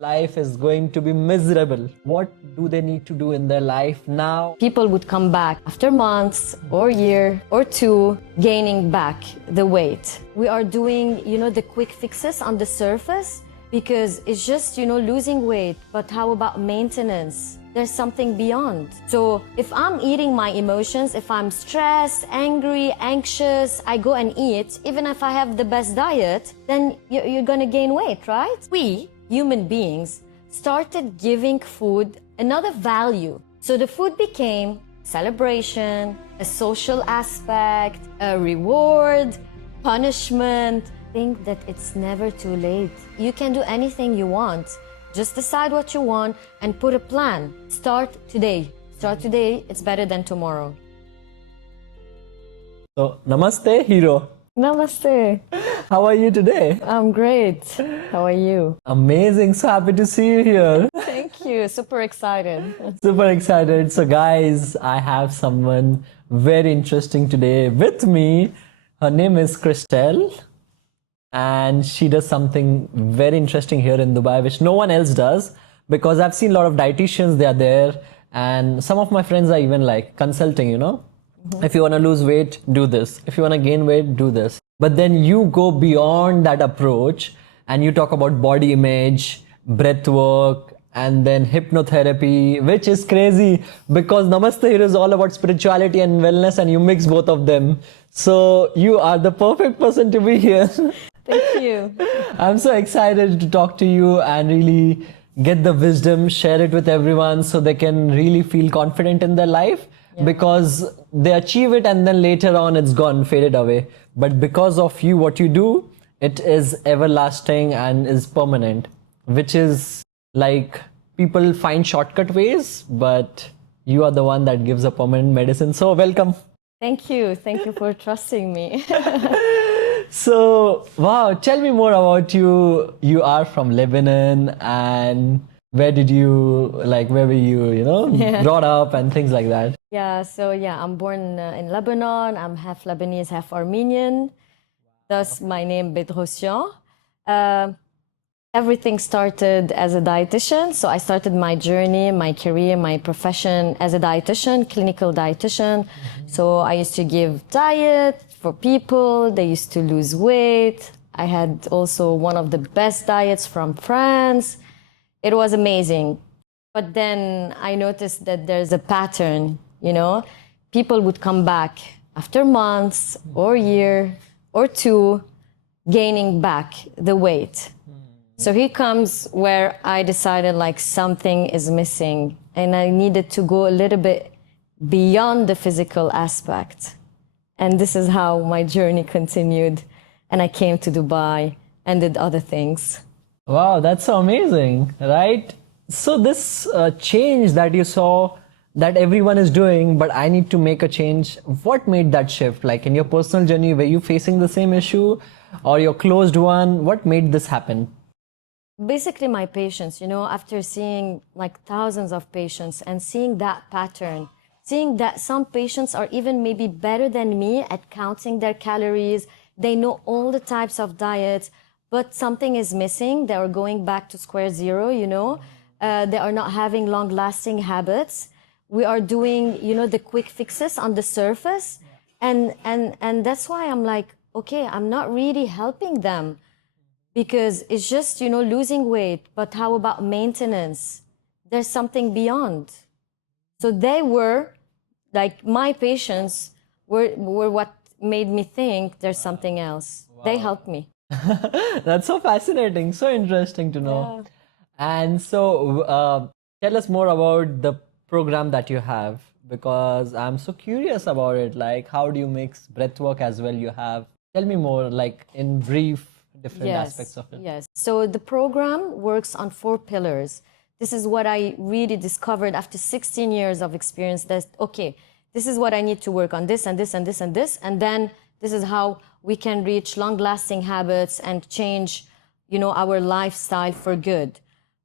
life is going to be miserable. What do they need to do in their life now? People would come back after months or year or two, gaining back the weight. We are doing, the quick fixes on the surface because it's just, losing weight. But how about maintenance? There's something beyond. So if I'm eating my emotions, if I'm stressed, angry, anxious, I go and eat, even if I have the best diet, then you're gonna gain weight, right? We, human beings, started giving food another value. So the food became celebration, a social aspect, a reward, punishment. Think that it's never too late. You can do anything you want. Just decide what you want and put a plan. Start today. Start today, it's better than tomorrow. So, Namaste Hero. Namaste. How are you today? I'm great. How are you? Amazing. So happy to see you here. Thank you. Super excited. Super excited. So guys, I have someone very interesting today with me. Her name is Christelle. And she does something very interesting here in Dubai, which no one else does, because I've seen a lot of dietitians, they are there. And some of my friends are even like consulting, If you want to lose weight, do this. If you want to gain weight, do this. But then you go beyond that approach and you talk about body image, breath work, and then hypnotherapy, which is crazy because Namaste Hero is all about spirituality and wellness, and you mix both of them. So you are the perfect person to be here. Thank you. I'm so excited to talk to you and really get the wisdom, share it with everyone so they can really feel confident in their life, because they achieve it and then later on it's gone, faded away. But because of you, what you do, it is everlasting and is permanent, which is like people find shortcut ways, but you are the one that gives a permanent medicine. So welcome. Thank you. Thank you for trusting me. So, wow, tell me more about you. You are from Lebanon, and where were you, brought up and things like that? I'm born in Lebanon. I'm half Lebanese, half Armenian. Thus, my name Bedrossian. Everything started as a dietitian. So I started my journey, my career, my profession as a dietitian, clinical dietitian. So I used to give diet for people. They used to lose weight. I had also one of the best diets from France. It was amazing. But then I noticed that there's a pattern, People would come back after months or year or two, gaining back the weight. So here comes where I decided something is missing and I needed to go a little bit beyond the physical aspect. And this is how my journey continued. And I came to Dubai and did other things. Wow, that's so amazing, right? So this change that you saw that everyone is doing, but I need to make a change. What made that shift? Like in your personal journey, were you facing the same issue or your closed one? What made this happen? Basically my patients, after seeing thousands of patients and seeing that pattern, seeing that some patients are even maybe better than me at counting their calories. They know all the types of diets, but something is missing. They are going back to square zero, They are not having long-lasting habits. We are doing, the quick fixes on the surface. And that's why I'm like, okay, I'm not really helping them. Because it's just, losing weight, but how about maintenance? There's something beyond. So they were, my patients were what made me think there's something else. Wow. They helped me. That's so fascinating, so interesting to know. Yeah. And so tell us more about the program that you have, because I'm so curious about it. How do you mix breath work as well? Tell me more, in brief, different aspects of it. Yes. So the program works on 4 pillars. This is what I really discovered after 16 years of experience, that, okay, this is what I need to work on, this and this and this and this. And then this is how we can reach long-lasting habits and change, our lifestyle for good.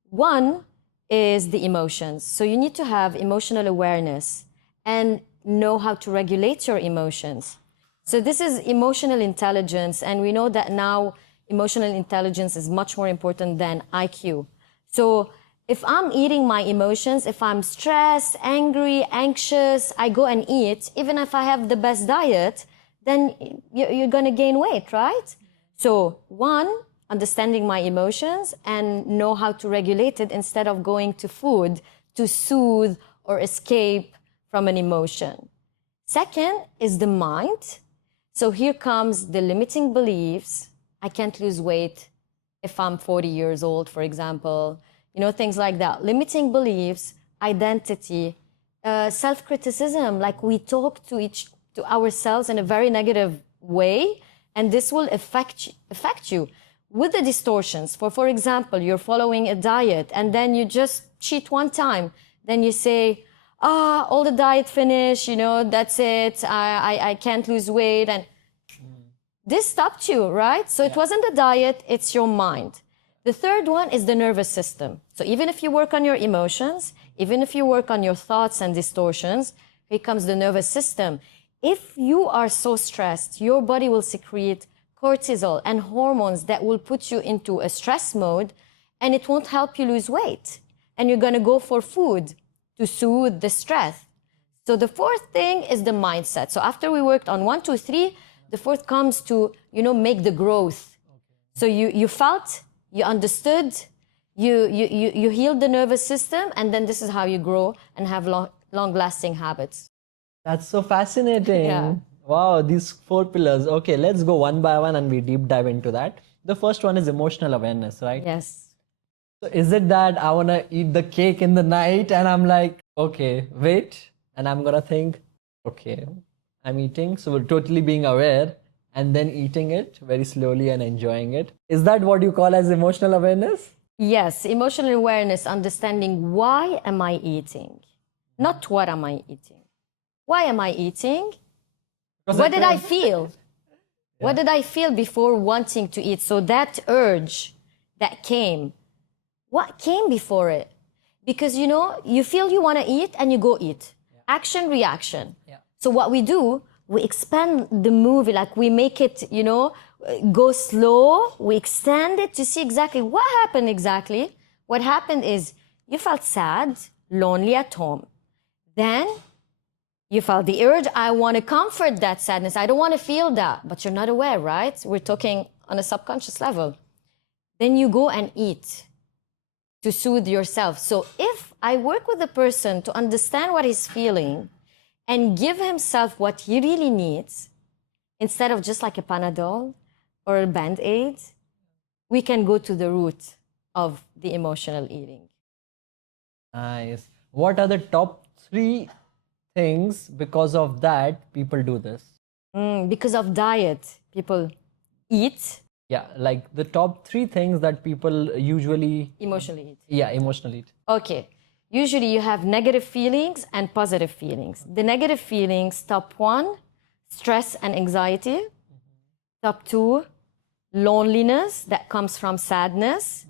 One is the emotions. So you need to have emotional awareness and know how to regulate your emotions. So this is emotional intelligence. And we know that now emotional intelligence is much more important than IQ. So if I'm eating my emotions, if I'm stressed, angry, anxious, I go and eat, even if I have the best diet, then you're going to gain weight, right? So one, understanding my emotions and know how to regulate it instead of going to food to soothe or escape from an emotion. Second is the mind. So here comes the limiting beliefs. I can't lose weight if I'm 40 years old, for example. You know, things like that. Limiting beliefs, identity, self-criticism, like we talk to ourselves in a very negative way, and this will affect you with the distortions. For example, you're following a diet and then you just cheat one time. Then you say, all the diet finished, you know, that's it. I can't lose weight. And this stopped you, right? So it wasn't the diet, it's your mind. The third one is the nervous system. So even if you work on your emotions, even if you work on your thoughts and distortions, here comes the nervous system. If you are so stressed, your body will secrete cortisol and hormones that will put you into a stress mode, and it won't help you lose weight. And you're going to go for food to soothe the stress. So the fourth thing is the mindset. So after we worked on 1, 2, 3, the fourth comes to, you know, make the growth. So you felt, you understood, you healed the nervous system, and then this is how you grow and have long-lasting habits. That's so fascinating. Yeah. Wow, these 4 pillars. Okay, let's go one by one and we deep dive into that. The first one is emotional awareness, right? Yes. So is it that I want to eat the cake in the night and I'm like, okay, wait, and I'm going to think, okay, I'm eating. So we're totally being aware and then eating it very slowly and enjoying it. Is that what you call as emotional awareness? Yes, emotional awareness, understanding why am I eating, not what am I eating. Why am I eating? What did I feel? Yeah. What did I feel before wanting to eat? So that urge that came, what came before it? Because, you know, you feel you want to eat and you go eat. Yeah. Action, reaction. Yeah. So what we do, we expand the movie, like we make it, you know, go slow. We extend it to see exactly what happened exactly. What happened is you felt sad, lonely at home. Then you felt the urge, I want to comfort that sadness. I don't want to feel that, but you're not aware, right? We're talking on a subconscious level. Then you go and eat to soothe yourself. So if I work with the person to understand what he's feeling and give himself what he really needs, instead of just like a Panadol or a Band-Aid, we can go to the root of the emotional eating. Nice. What are the top 3 things because of that people do this? Because of diet, people eat. Yeah, like the top 3 things that people usually Emotionally eat. Yeah, emotionally eat. Okay. Usually you have negative feelings and positive feelings. The negative feelings, top 1, stress and anxiety. Top 2, loneliness that comes from sadness.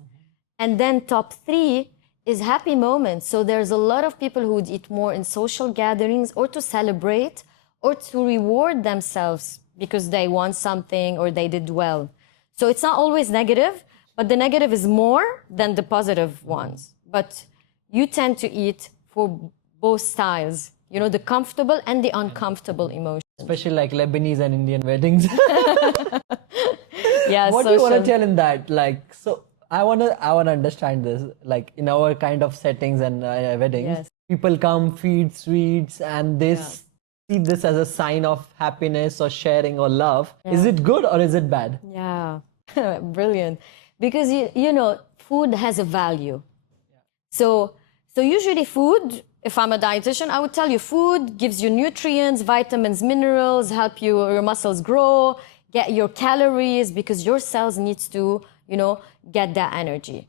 And then top 3 is happy moments. So there's a lot of people who would eat more in social gatherings or to celebrate or to reward themselves because they won something or they did well. So it's not always negative, but the negative is more than the positive ones. But you tend to eat for both styles, you know, the comfortable and the uncomfortable emotions. Especially like Lebanese and Indian weddings. Yeah, what do you want to tell in that? Like, so I want to understand this. Like in our kind of settings and weddings, yes, people come, feed sweets, and they see this as a sign of happiness or sharing or love. Yeah. Is it good or is it bad? Yeah, brilliant. Because you know, food has a value. Yeah. So usually food, if I'm a dietitian, I would tell you food gives you nutrients, vitamins, minerals, help your muscles grow, get your calories, because your cells needs to, you know, get that energy.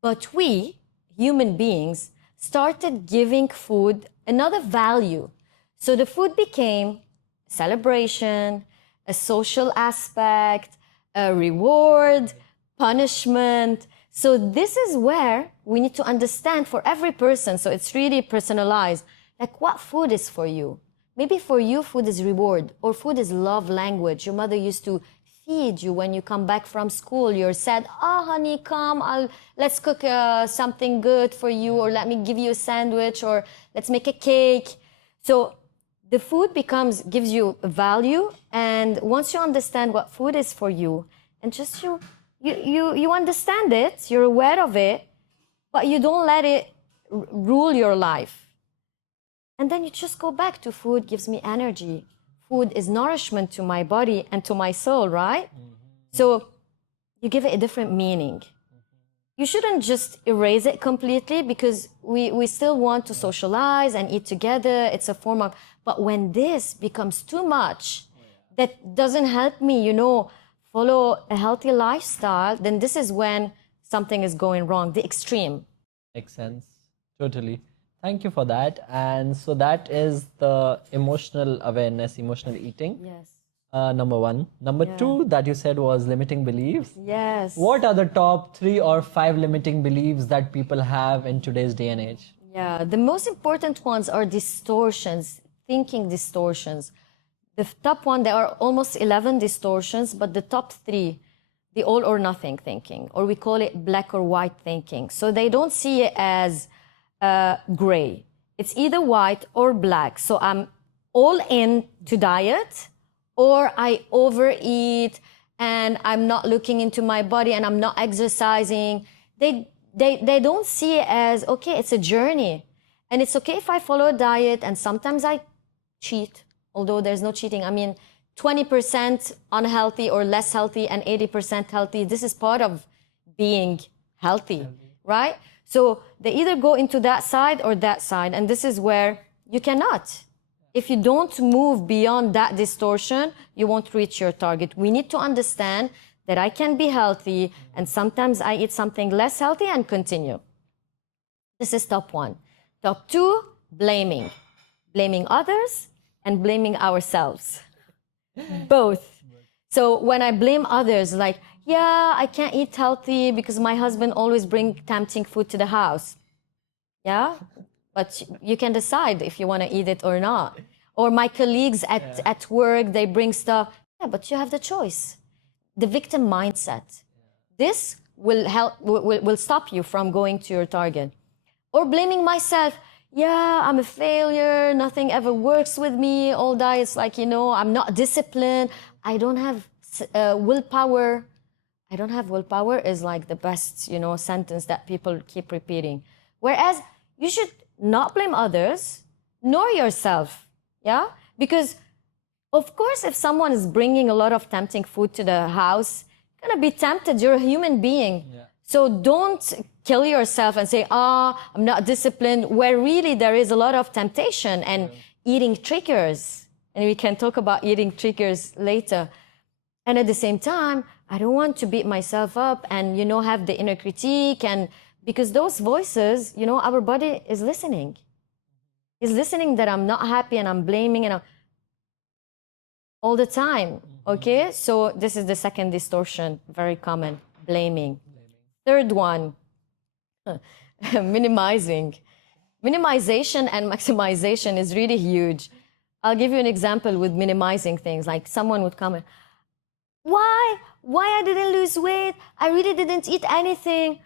But we, human beings, started giving food another value. So the food became celebration, a social aspect, a reward, punishment. So this is where we need to understand for every person. So it's really personalized. Like what food is for you? Maybe for you, food is reward or food is love language. Your mother used to feed you when you come back from school. You're sad, oh honey, come, let's cook something good for you, or let me give you a sandwich, or let's make a cake. So the food gives you value, and once you understand what food is for you, and just you understand it, you're aware of it, but you don't let it rule your life. And then you just go back to food gives me energy. Food is nourishment to my body and to my soul, right? So you give it a different meaning. You shouldn't just erase it completely, because we still want to socialize and eat together. It's a form of, but when this becomes too much, that doesn't help me, follow a healthy lifestyle, then this is when something is going wrong, the extreme. Makes sense. Totally. Thank you for that. And so that is the emotional awareness, emotional eating. Yes. Number one. Number two that you said was limiting beliefs. Yes. What are the top 3 or 5 limiting beliefs that people have in today's day and age? Yeah, the most important ones are distortions, thinking distortions. The top one, there are almost 11 distortions, but the top 3, the all or nothing thinking, or we call it black or white thinking. So they don't see it as gray. It's either white or black. So I'm all in to diet, or I overeat and I'm not looking into my body and I'm not exercising. They don't see it as, okay, it's a journey. And it's okay if I follow a diet and sometimes I cheat, although there's no cheating. I mean, 20% unhealthy or less healthy and 80% healthy. This is part of being healthy, right? So they either go into that side or that side. And this is where you cannot. If you don't move beyond that distortion, you won't reach your target. We need to understand that I can be healthy and sometimes I eat something less healthy and continue. This is top 1. Top 2, blaming. Blaming others and blaming ourselves. Both. So when I blame others, like, yeah, I can't eat healthy because my husband always brings tempting food to the house. Yeah? But you can decide if you want to eat it or not. Or my colleagues at work, they bring stuff. Yeah, but you have the choice. The victim mindset. This will help, will stop you from going to your target. Or blaming myself. Yeah, I'm a failure. Nothing ever works with me. All diets, like, I'm not disciplined. I don't have willpower. I don't have willpower is like the best, sentence that people keep repeating. Whereas you should not blame others, nor yourself. Yeah? Because, of course, if someone is bringing a lot of tempting food to the house, you're going to be tempted. You're a human being. Yeah. So don't kill yourself and say, I'm not disciplined, where really there is a lot of temptation and eating triggers. And we can talk about eating triggers later. And at the same time, I don't want to beat myself up and, have the inner critique. And because those voices, our body is listening. It's listening that I'm not happy and I'm blaming and all the time. Okay? So this is the second distortion, very common, blaming. Third one, minimizing. Minimization and maximization is really huge. I'll give you an example with minimizing things. Like someone would come and, why I didn't lose weight? I really didn't eat anything.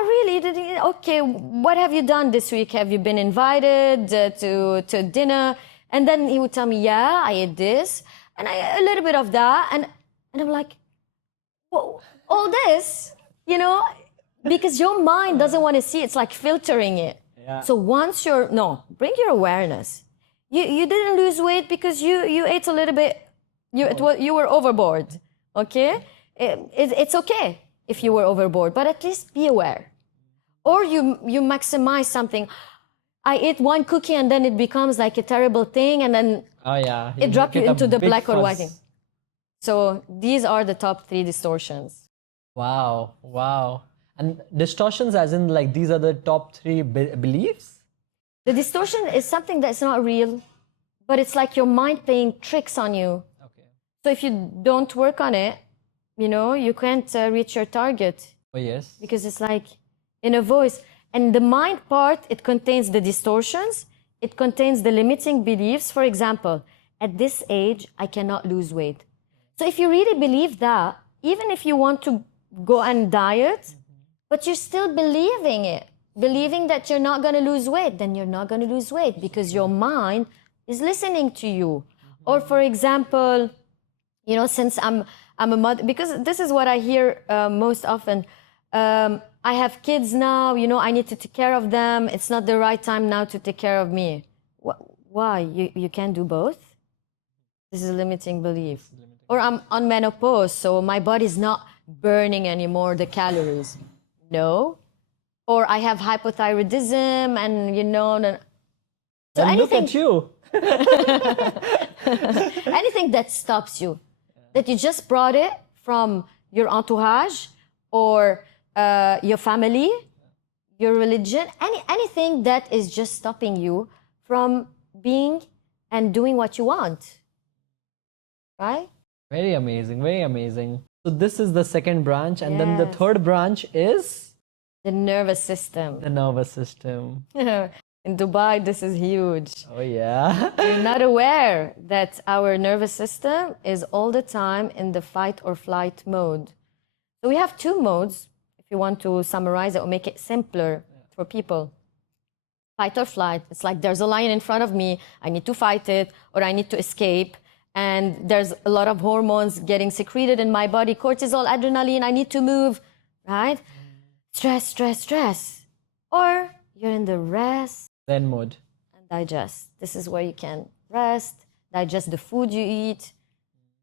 Really? Didn't? Okay, what have you done this week? Have you been invited to dinner? And then he would tell me, yeah, I ate this and a little bit of that. And I'm like, well, all this, because your mind doesn't want to see. It's like filtering it. Yeah. So once bring your awareness. You didn't lose weight because you ate a little bit. You were overboard, okay? It's okay if you were overboard, but at least be aware. Or you maximize something. I ate one cookie and then it becomes like a terrible thing, and then it drops you into the black or white thing. So these are the top 3 distortions. Wow. And distortions as in like these are the top 3 beliefs? The distortion is something that's not real, but it's like your mind playing tricks on you. Okay. So if you don't work on it, you can't reach your target. Oh, yes. Because it's like in a voice. And the mind part, it contains the distortions. It contains the limiting beliefs. For example, at this age, I cannot lose weight. So if you really believe that, even if you want to go and diet, but you're still believing it, believing that you're not going to lose weight, then you're not going to lose weight because your mind is listening to you. Or for example, you know, since I'm a mother, because this is what I hear most often. I have kids now, you know, I need to take care of them. It's not the right time now to take care of me. Why? You can't do both? This is a limiting belief. Or I'm on menopause, so my body's not burning anymore the calories. No. Or I have hypothyroidism and, you know... So and anything, look at you. Anything that stops you, that you just brought it from your entourage or your family, your religion, anything that is just stopping you from being and doing what you want, right? Very amazing, very amazing. So this is the second branch, and then the Yes. third branch is? The nervous system. The nervous system. In Dubai, this is huge. Oh yeah. You're not aware that our nervous system is all the time in the fight or flight mode. So we have two modes, if you want to summarize it or make it simpler for people. Fight or flight, it's like there's a lion in front of me, I need to fight it, or I need to escape. And there's a lot of hormones getting secreted in my body, cortisol, adrenaline, I need to move, right? Stress, stress, stress. Or you're in the rest Zen mode. and digest. This is where you can rest, digest the food you eat,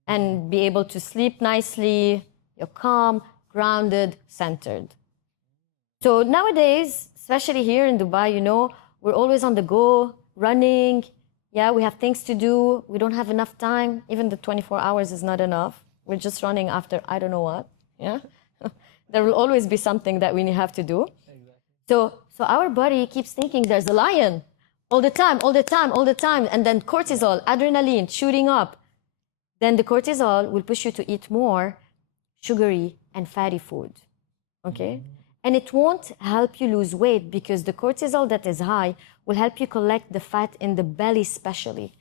and be able to sleep nicely. You're calm, grounded, centered. So nowadays, especially here in Dubai, you know, we're always on the go, running. Yeah, we have things to do. We don't have enough time. Even the 24 hours is not enough. We're just running after I don't know what. Yeah. There will always be something that we have to do. Exactly. So our body keeps thinking there's a lion all the time, all the time, all the time. And then cortisol, adrenaline shooting up. Then the cortisol will push you to eat more sugary and fatty food. Okay? And it won't help you lose weight because the cortisol that is high will help you collect the fat in the belly especially.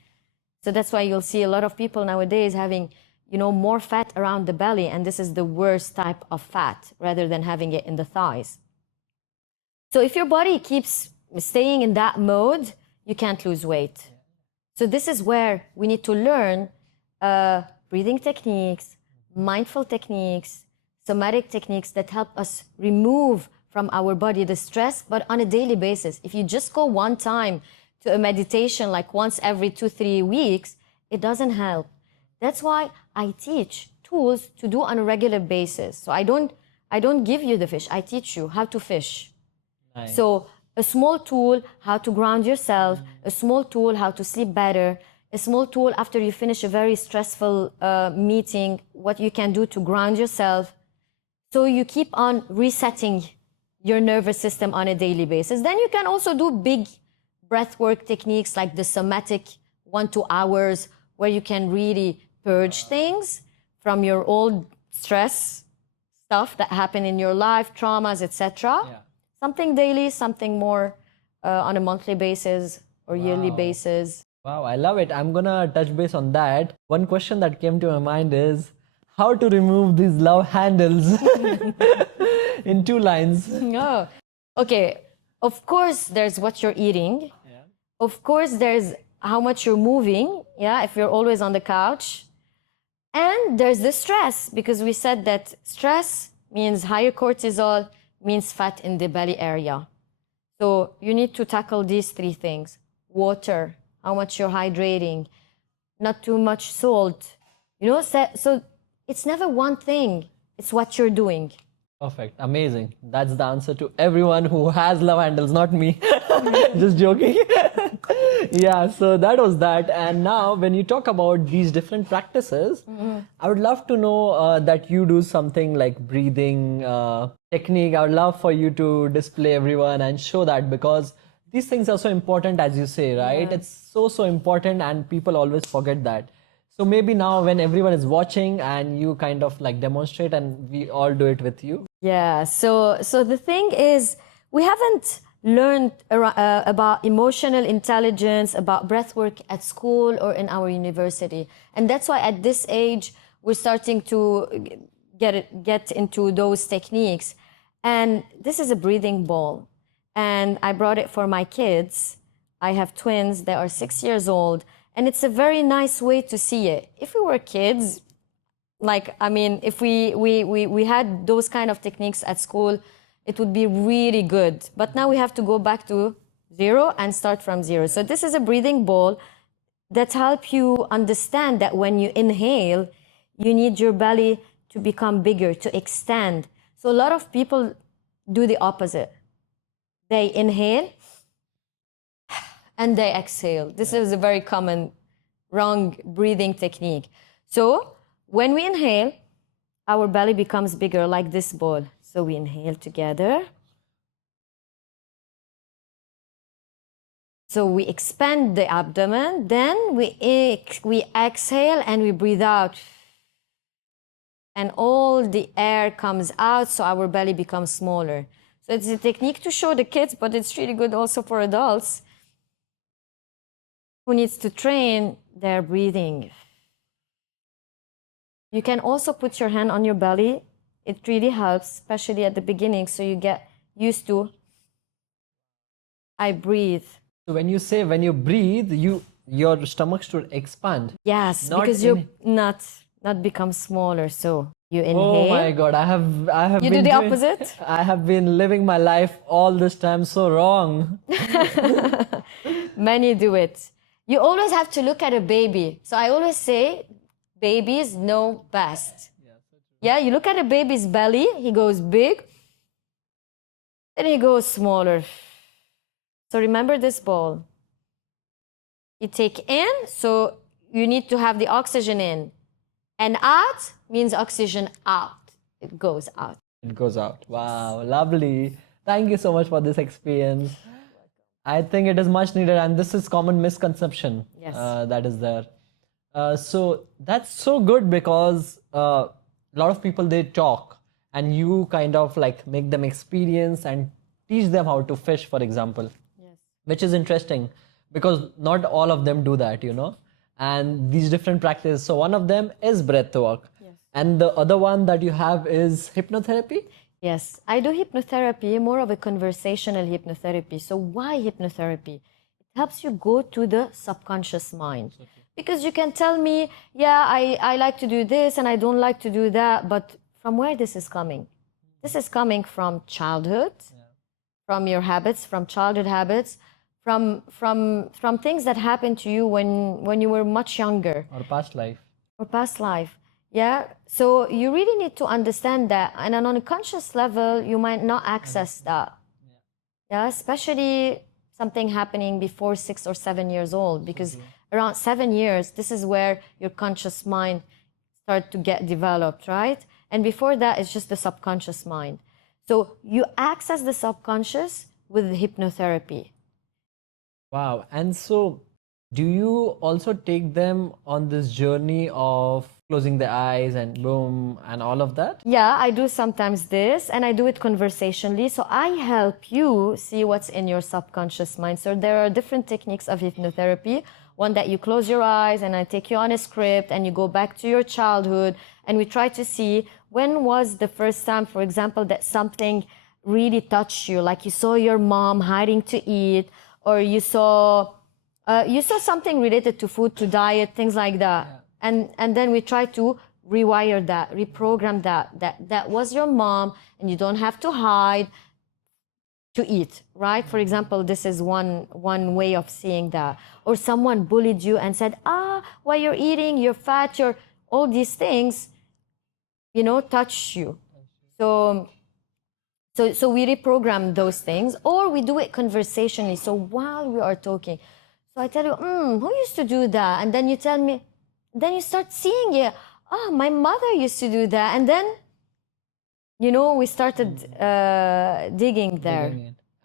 So that's why you'll see a lot of people nowadays having, you know, more fat around the belly, and this is the worst type of fat rather than having it in the thighs. So if your body keeps staying in that mode, you can't lose weight. So this is where we need to learn breathing techniques, mindful techniques, somatic techniques that help us remove from our body the stress, but on a daily basis. If you just go one time to a meditation, like once every 2-3 weeks, it doesn't help. That's why I teach tools to do on a regular basis. So I don't give you the fish, I teach you how to fish. Nice. So a small tool, how to ground yourself, a small tool, how to sleep better, a small tool after you finish a very stressful meeting, what you can do to ground yourself. So you keep on resetting your nervous system on a daily basis. Then you can also do big breathwork techniques like the somatic 1-2 hours where you can really purge things from your old stress stuff that happened in your life, traumas, etc. Yeah. Something daily, something more on a monthly basis or yearly basis. Wow, I love it. I'm gonna touch base on that. One question that came to my mind is how to remove these love handles in 2 lines. Oh, okay. Of course, there's what you're eating. Yeah. Of course, there's how much you're moving. Yeah, if you're always on the couch. And there's the stress, because we said that stress means higher cortisol, means fat in the belly area. So you need to tackle these 3 things. Water, how much you're hydrating, not too much salt. You know, so it's never one thing. It's what you're doing. Perfect. Amazing. That's the answer to everyone who has love handles, not me. Just joking. Yeah, so that was that. And now when you talk about these different practices, I would love to know that you do something like breathing technique. I would love for you to display everyone and show that, because these things are so important, as you say, right? Yeah. It's so important, and people always forget that. So maybe now when everyone is watching and you kind of like demonstrate and we all do it with you. Yeah, so the thing is, we haven't learned about emotional intelligence, about breathwork at school or in our university. And that's why at this age, we're starting to get into those techniques. And this is a breathing ball. And I brought it for my kids. I have twins. They are 6 years old. And it's a very nice way to see it. If we were kids, like, I mean, if we had those kind of techniques at school, it would be really good. But now we have to go back to zero and start from zero. So this is a breathing ball that helps you understand that when you inhale, you need your belly to become bigger, to extend. So a lot of people do the opposite. They inhale and they exhale. This is a very common wrong breathing technique. So when we inhale, our belly becomes bigger like this ball. So we inhale together. So we expand the abdomen, then we exhale and we breathe out. And all the air comes out, so our belly becomes smaller. So it's a technique to show the kids, but it's really good also for adults who needs to train their breathing. You can also put your hand on your belly. It really helps, especially at the beginning, so you get used to, I breathe. So when you breathe, your stomach should expand. Yes, because you not become smaller. So you inhale. Oh my God, I have. You do the opposite? I have been living my life all this time so wrong. Many do it. You always have to look at a baby. So I always say, babies know best. Yeah, you look at a baby's belly, he goes big, then he goes smaller. So remember this ball. You take in, so you need to have the oxygen in. And out means oxygen out. It goes out. It goes out. Wow, lovely. Thank you so much for this experience. I think it is much needed, and this is common misconception that is there. So that's so good because a lot of people, they talk and you kind of like make them experience and teach them how to fish, for example, which is interesting because not all of them do that, and these different practices. So one of them is breathwork, and the other one that you have is hypnotherapy. Yes, I do hypnotherapy, more of a conversational hypnotherapy. So why hypnotherapy? It helps you go to the subconscious mind. Because you can tell me, yeah, I like to do this and I don't like to do that, but from where this is coming? This is coming from childhood, from your habits, from childhood habits, from things that happened to you when you were much younger. Or past life. Or past life. Yeah, so you really need to understand that, and on a conscious level, you might not access that. Yeah, especially something happening before 6 or 7 years old, because around 7 years, this is where your conscious mind starts to get developed, right? And before that, it's just the subconscious mind. So you access the subconscious with the hypnotherapy. Wow, and so do you also take them on this journey of closing the eyes and boom and all of that? Yeah, I do sometimes this, and I do it conversationally. So I help you see what's in your subconscious mind. So there are different techniques of hypnotherapy. One that you close your eyes and I take you on a script and you go back to your childhood and we try to see when was the first time, for example, that something really touched you, like you saw your mom hiding to eat, or you saw something related to food, to diet, things like that. Yeah. And then we try to rewire that, reprogram that was your mom and you don't have to hide to eat, right? For example, this is one way of seeing that. Or someone bullied you and said, while you're eating, you're fat, all these things, touch you. So we reprogram those things, or we do it conversationally. So while we are talking, so I tell you, who used to do that? And then you tell me, then you start seeing it. Oh, my mother used to do that. And then, we started digging there.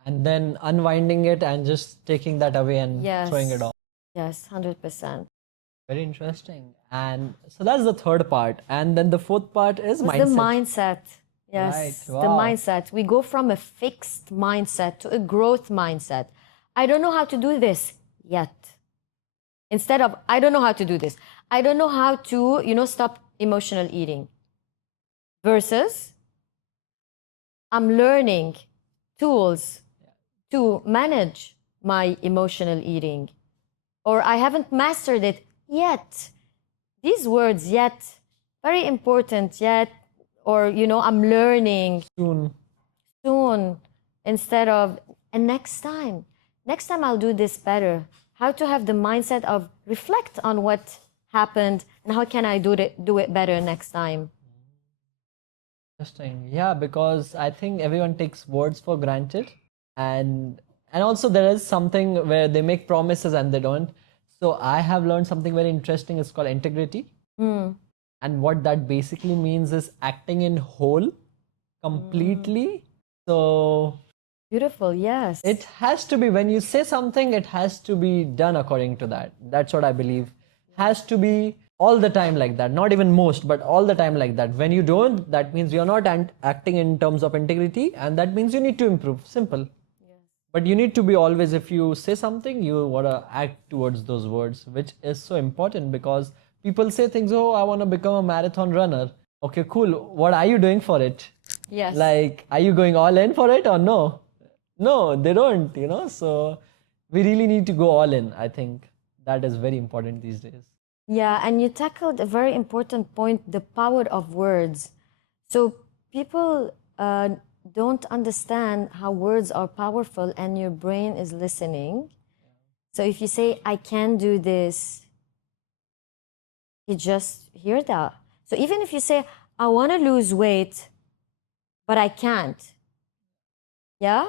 And then unwinding it and just taking that away and throwing it off. Yes, 100%. Very interesting. And so that's the third part. And then the fourth part is mindset. The mindset. Yes, right. Wow. The mindset. We go from a fixed mindset to a growth mindset. I don't know how to do this yet. Instead of, I don't know how to do this. I don't know how to, stop emotional eating versus I'm learning tools to manage my emotional eating, or I haven't mastered it yet. These words, yet, very important, yet, or, I'm learning soon instead of, and next time I'll do this better. How to have the mindset of reflect on what happened and how can I do it better next time. Interesting. Yeah, because I think everyone takes words for granted, and also there is something where they make promises and they don't. So I have learned something very interesting. It's called integrity. And what that basically means is acting in whole completely. So Beautiful, yes. it has to be, when you say something, it has to be done according to that. That's what I believe. Has to be all the time like that. Not even most, but all the time like that. When you don't, that means you're not acting in terms of integrity, and that means you need to improve. Simple. But you need to be always, if you say something, you want to act towards those words, which is so important because people say things, oh, I want to become a marathon runner. Okay, cool. What are you doing for it? Yes. Like, are you going all in for it or no? No, they don't. So we really need to go all in. I think that is very important these days. Yeah, and you tackled a very important point, the power of words. So people don't understand how words are powerful and your brain is listening. So if you say, I can do this, you just hear that. So even if you say, I want to lose weight, but I can't, yeah?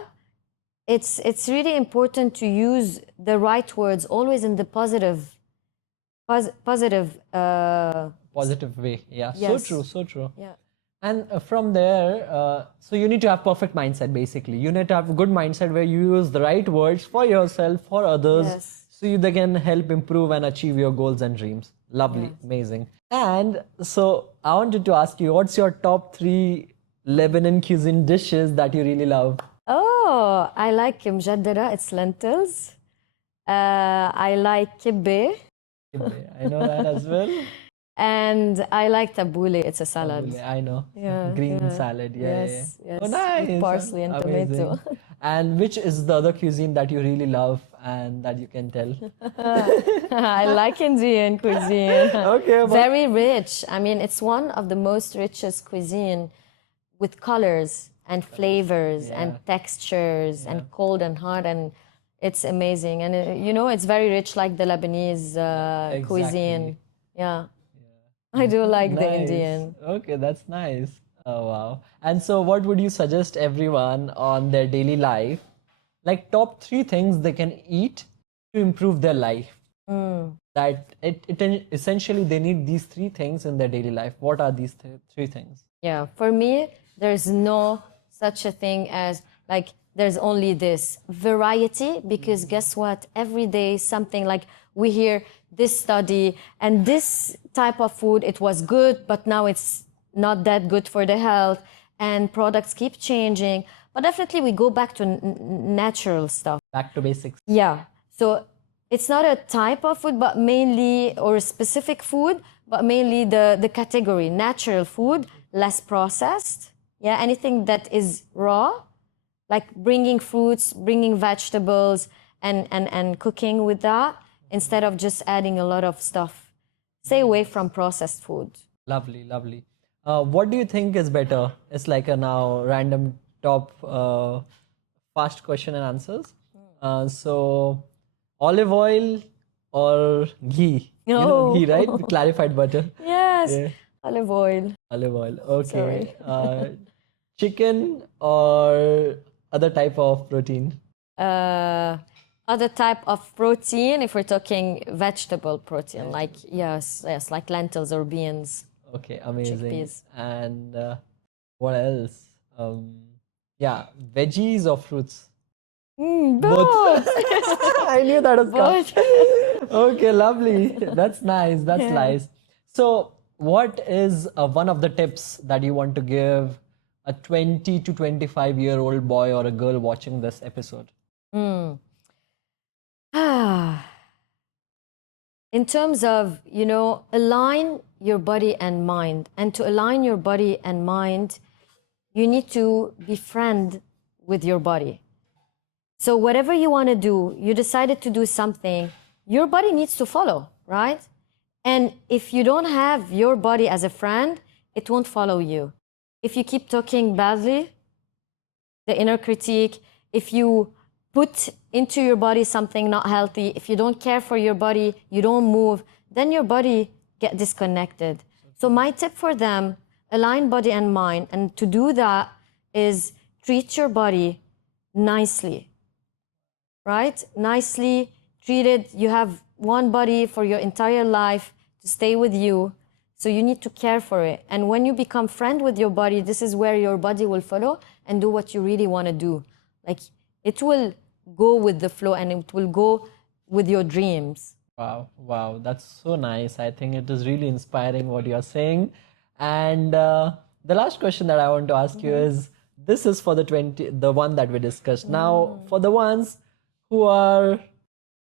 It's really important to use the right words, always in the positive positive Positive way. Yeah. yes. So true. So true. Yeah. And from there, so you need to have perfect mindset basically. You need to have a good mindset where you use the right words for yourself, for others, Yes. so they can help improve and achieve your goals and dreams. Lovely, Yes. amazing. And so I wanted to ask you, what's your top 3 Lebanon cuisine dishes that you really love? Oh, I like mjaddara, it's lentils. I like kibbeh, I know that as well. and I like tabbouleh, it's a salad. Tabbouleh, I know. Yeah, Green yeah. salad. Yeah, Yes, yeah, yeah. yes. Oh, nice. With parsley and Amazing. tomato. And which is the other cuisine that you really love and that you can tell? I like Indian cuisine. Okay, Very rich. I mean, it's one of the most richest cuisine with colors and flavors and textures and cold and hot, and it's amazing. And it's very rich, like the Lebanese cuisine. Yeah. I do like the Nice. Indian. Okay, that's nice. Oh, wow. And so, what would you suggest everyone on their daily life? Like, top 3 things they can eat to improve their life. That essentially they need these 3 things in their daily life. What are these 3 things? Yeah, for me, there's no such a thing as like there's only this variety, because guess what? Every day something, like we hear this study and this type of food, it was good, but now it's not that good for the health, and products keep changing. But definitely we go back to natural stuff. Back to basics. Yeah. So it's not a type of food, but mainly, or a specific food, but mainly the category, natural food, less processed. Yeah, anything that is raw, like bringing fruits, bringing vegetables, and cooking with that, instead of just adding a lot of stuff. Stay away from processed food. Lovely, lovely. What do you think is better? It's like a now random top fast question and answers. So, olive oil or ghee? You know ghee, right? The clarified butter. Yes, Yeah. olive oil. Olive oil. Okay. Sorry. Chicken or other type of protein? Other type of protein, if we're talking vegetable protein, like yes, like lentils or beans. Okay, amazing. Chickpeas. And what else? Yeah, veggies or fruits? Both. I knew that was coming. Both. Okay, lovely. That's nice. That's nice. So, what is one of the tips that you want to give a 20 to 25-year-old boy or a girl watching this episode? in terms of, align your body and mind. And to align your body and mind, you need to befriend with your body. So whatever you want to do, you decided to do something, your body needs to follow, right? And if you don't have your body as a friend, it won't follow you. If you keep talking badly, the inner critique, if you put into your body something not healthy, if you don't care for your body, you don't move, then your body get disconnected. So my tip for them, align body and mind. And to do that is treat your body nicely, right? Nicely treated. You have one body for your entire life to stay with you. So you need to care for it. And when you become friend with your body, this is where your body will follow and do what you really want to do. Like, it will go with the flow and it will go with your dreams. Wow, that's so nice. I think it is really inspiring what you're saying. And the last question that I want to ask you is, this is for the one that we discussed. Now, for the ones who are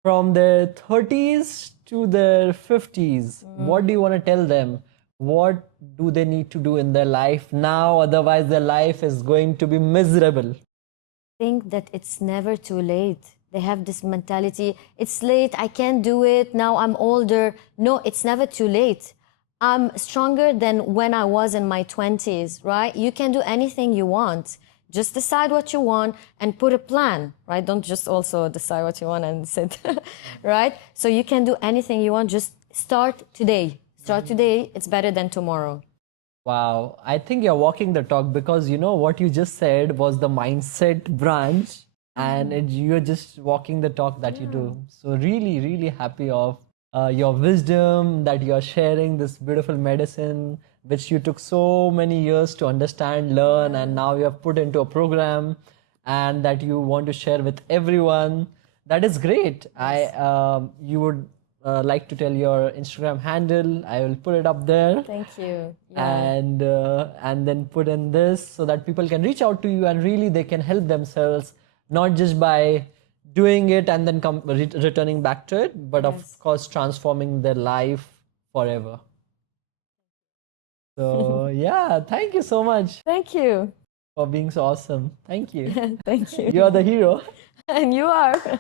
from their 30s to their 50s, what do you want to tell them? What do they need to do in their life now? Otherwise, their life is going to be miserable. Think that it's never too late. They have this mentality, it's late, I can't do it, now I'm older. No, it's never too late. I'm stronger than when I was in my 20s, right? You can do anything you want. Just decide what you want and put a plan, right? Don't just also decide what you want and sit, right? So you can do anything you want, just start today. Start today, it's better than tomorrow. Wow, I think you're walking the talk, because you know what you just said was the mindset branch, and you're just walking the talk that you do. So really, really happy of your wisdom that you're sharing, this beautiful medicine which you took so many years to understand, learn, and now you have put into a program, and that you want to share with everyone. That is great. You would like to tell your Instagram handle? I will put it up there. Thank you. And then put in this so that people can reach out to you and really they can help themselves, not just by doing it and then returning back to it, but of course transforming their life forever. So yeah, thank you so much Thank you. for being so awesome. Thank you. Thank you. You're the hero. And you are.